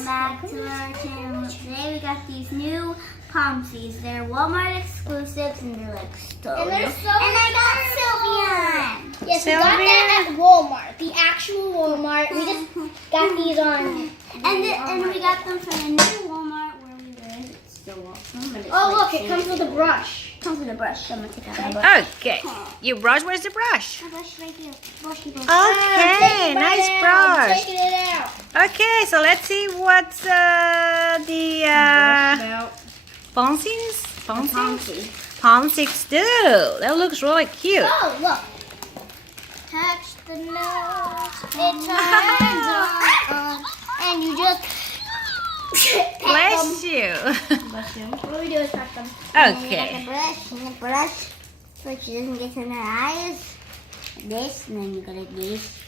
Welcome back to our channel. Today we got these new pomsies. They're Walmart exclusives and they're like so And they're so and I got Sylvian. Yes, we got that at Walmart. The actual Walmart. We just got these on. And we got them from the new Walmart where we live. It's so awesome. But it's Oh like look, it comes with a brush. Comes with a brush. So I'm gonna take out my brush. Okay. You brush? Where's the brush? My brush right here. Brushy brush. Okay, nice brush. Taking it out. Okay, so let's see what's the pomsies? Pomsies do. That looks really cute. Oh look. Touch the nose. It turns on. And you just Bless you. What we do is touch them. Okay. And the brush, so she doesn't get in her eyes. Like this, and then you go like this.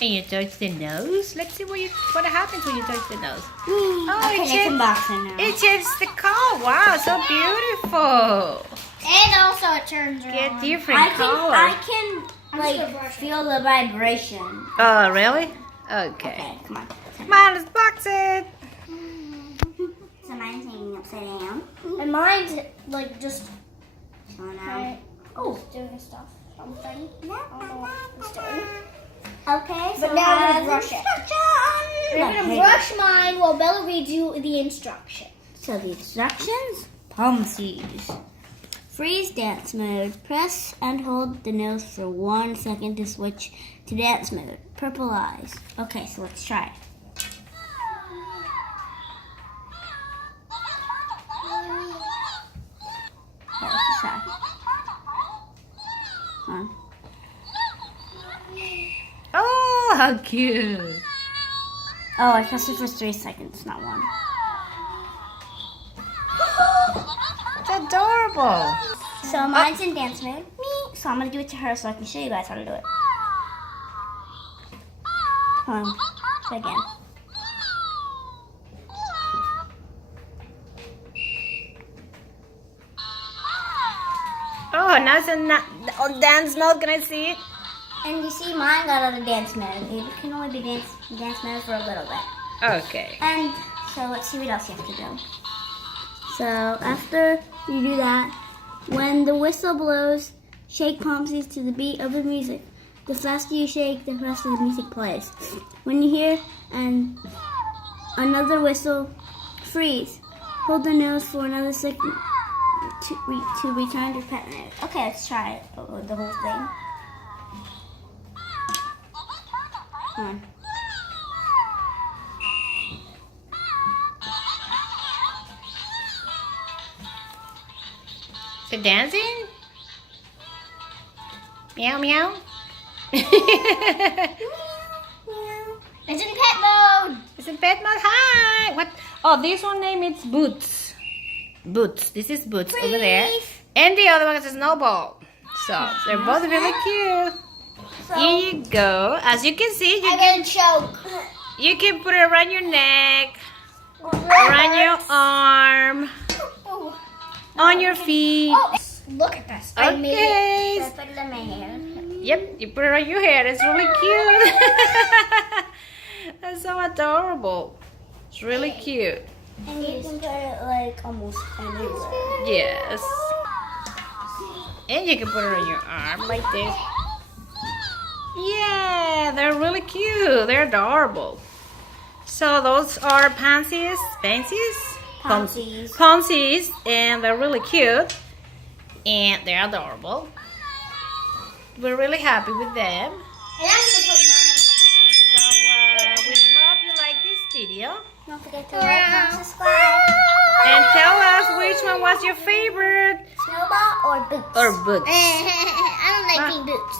And you touch the nose. Let's see what happens when you touch the nose. Okay, let's unbox her now. It changes the color. Wow, so beautiful. And also it turns around. Get different I colors. can I'm just gonna like brush it. feel the vibration. Oh, really? Okay. Okay, come on. Come on, let's box it. So mine's hanging upside down. And mine's like just So now. oh doing stuff. Something. I don't know what it's doing. Okay, so But now we're gonna it brush has it. instructions. We're gonna brush mine while Bella reads you the instructions. So the instructions, pomsies. Freeze dance mode. Press and hold the nose for 1 second to switch to dance mode. Purple eyes. Okay, so let's try it. Okay, let's try. Come on. Oh, how cute. Oh, I pressed it for 3 seconds, not 1. It's adorable. So mine's in dance mode. Me. So I'm gonna do it to her so I can show you guys how to do it. Hold on. Try again. Oh, now it's on dance mode. Can I see it? And you see mine got out of dance mode. It can only be dance mode for a little bit. Okay. And so let's see what else you have to do. So after you do that, when the whistle blows, shake pomsies to the beat of the music. The faster you shake, the faster the music plays. When you hear another whistle, freeze. Hold the nose for another second to return to pet mode. Okay, let's try it. The whole thing. Come on. So dancing? Meow meow. It's in pet mode. It's in pet mode. Hi. What? Oh, this one name is Boots. Boots. This is Boots over there. And the other one is Snowball. So they're both really cute. Here you go. As you can see, I'm gonna choke. you can put it around your neck, around your arm, on your feet. Oh, look at this. I made it. Okay. Put it in my hair. Yep, you put it on your hair. It's really cute. That's so adorable. It's really cute. And you can put it like almost anywhere. Yes. And you can put it on your arm like this. Yeah, they're really Oh, cute. They're adorable. So those are pomsies. Pomsies. Pomsies, and they're really cute. And they're adorable. We're really happy with them. And I'm gonna put mine. So we hope you like this video. Don't forget to like and subscribe. And tell us which one was your favorite. Snowball or Boots? Or Boots. I don't like pink boots.